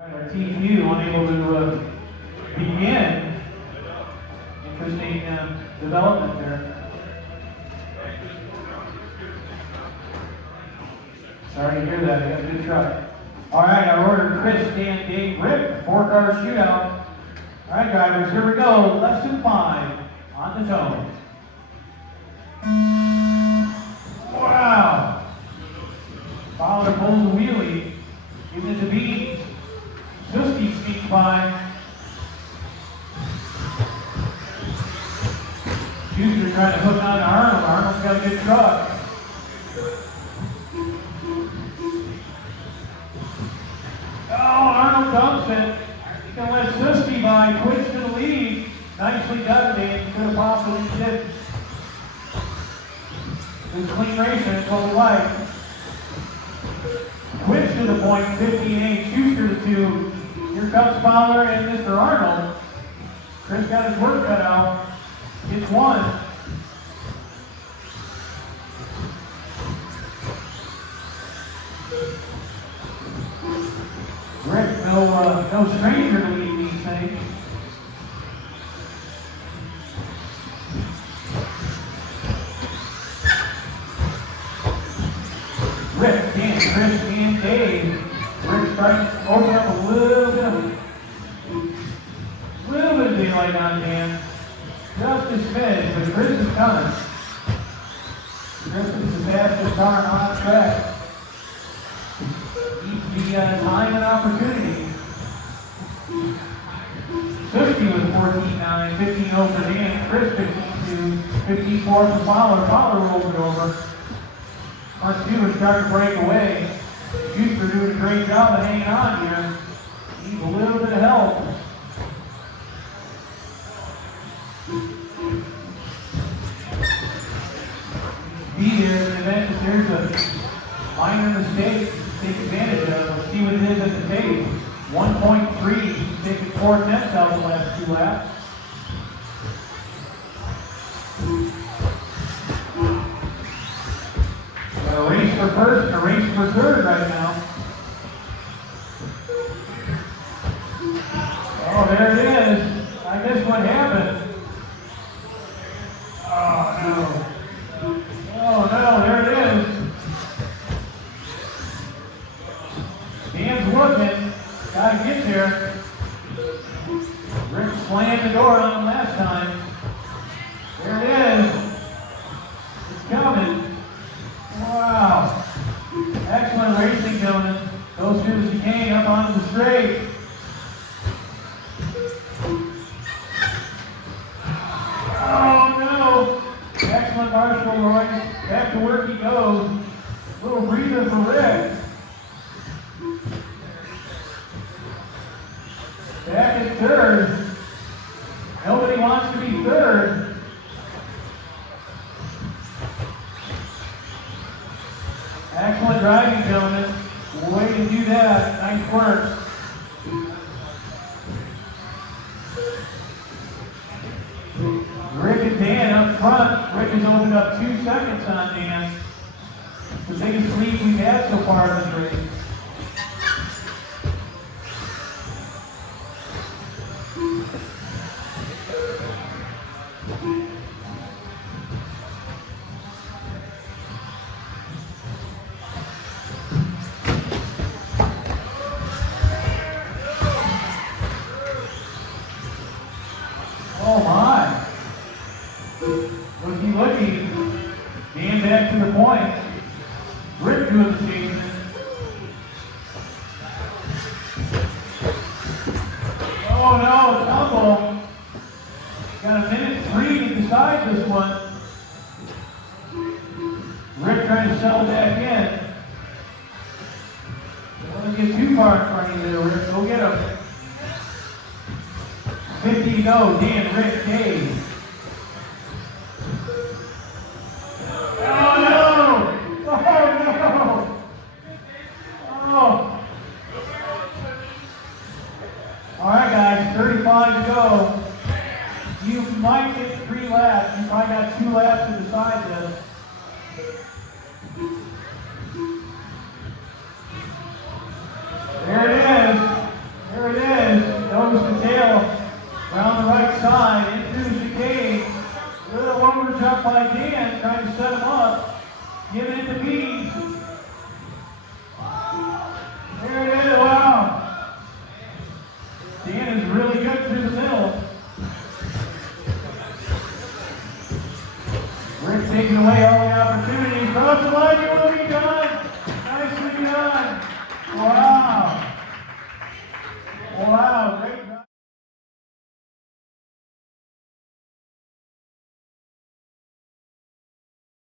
Our TQ unable to begin. Interesting development there. Sorry to hear that. You got a good truck. All right, our order: Chris, Dan, Dave, Rick, 4-car shootout. All right, drivers, here we go. Lesson 5 on the zone. Wow. Fowler pulls the wheelie. Giving it to beat. Suski sneaks by. Houston trying to hook on to Arnold. Arnold's got a good truck. Oh, Arnold dumps it. He's going to let Suski by. Twitch to the lead. Nicely done, Dan. Could have possibly did. Good clean racing. That's what we like. Twitch to the point. 58. Schuster to 2. Here comes Fowler and Mr. Arnold. Chris got his work cut out. Gets 1. Rick, no stranger to lead these things. Rick, Dan, Chris, and Dave. Rick's trying to open up a little bit of daylight on Dan. Just a smidge, but Chris is coming. Chris is the fastest car on track. Needs the time and opportunity. Suski was 14-9, 15-0 for Dan. Chris 15-2, 15-4 for Fowler. Fowler rolls it over. Front two is starting to break away. Schuster doing a great job of hanging on here. Needs a little bit of help. Be there in the event that there's a minor mistake to take advantage of. Let's see what it is at the tape. 1.3, he's taken 4/10 out of the last 2 laps. A race for first and a race for third right now. Oh, there it is. I guess what happened. Oh, no. Oh, no, there it is. Dan's looking. Gotta get there. Rick slammed the door on him last time. There it is. It's coming. Wow. Excellent racing, gentlemen. Goes through the chicane up onto the straight. Oh, no. Excellent Marshall Royce. Back to work he goes. Little breather for Rick. Back at third. Nobody wants to be third. Excellent driving, gentlemen. Way to do that. Nice work. Rick and Dan up front. Rick has opened up 2 seconds on Dan. The biggest lead we've had so far in this race. Oh my. Looky. Dan back to the point. Rick doing the chasing. Oh no, tumble. Got a minute 3 to decide this one. Rick trying to settle back in. Don't get too far in front of you there, Rick. Go get him. 50 to go. Dan, Rick, Dave. Oh no! Oh no! Oh. All right, guys, 35 to go. You might get 3 laps. You probably got 2 laps to decide this. There it is. right side into the cage. Little over jump by Dan, trying to set him up. Give it to Bees. There it is, wow. Dan is really good through the middle. Rick taking away all the opportunities. Cross the line.